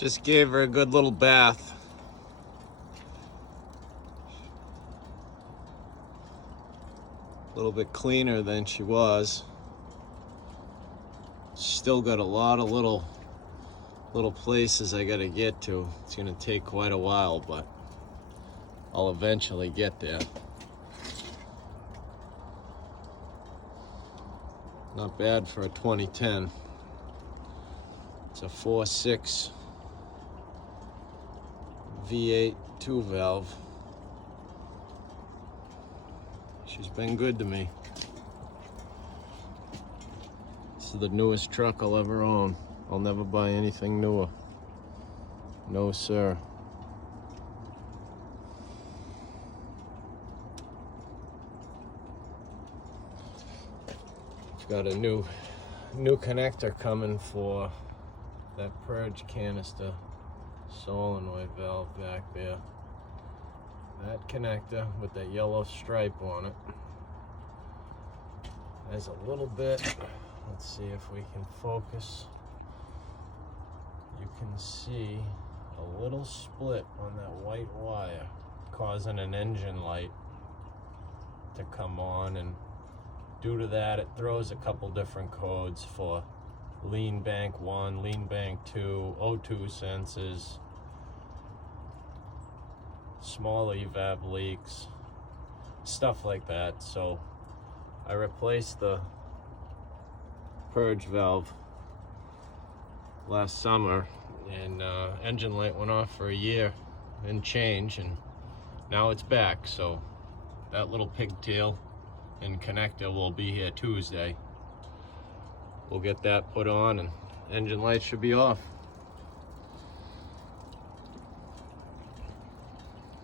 Just gave her a good little bath. A little bit cleaner than she was. Still got a lot of little places I gotta get to. It's gonna take quite a while, but I'll eventually get there. Not bad for a 2010. It's a 4.6 V8 2 valve. She's been good to me. This is the newest truck I'll ever own. I'll never buy anything newer. No, sir. Got a new connector coming for that purge canister solenoid valve back there. That connector with that yellow stripe on it has a little bit, let's see if we can focus. You can see a little split on that white wire causing an engine light to come on, and due to that, it throws a couple different codes for lean bank 1, lean bank 2, O2 senses, small evap leaks, stuff like that. So I replaced the purge valve last summer, and engine light went off for a year and change, and now it's back. So that little pigtail and connector will be here Tuesday. We'll get that put on and engine light should be off.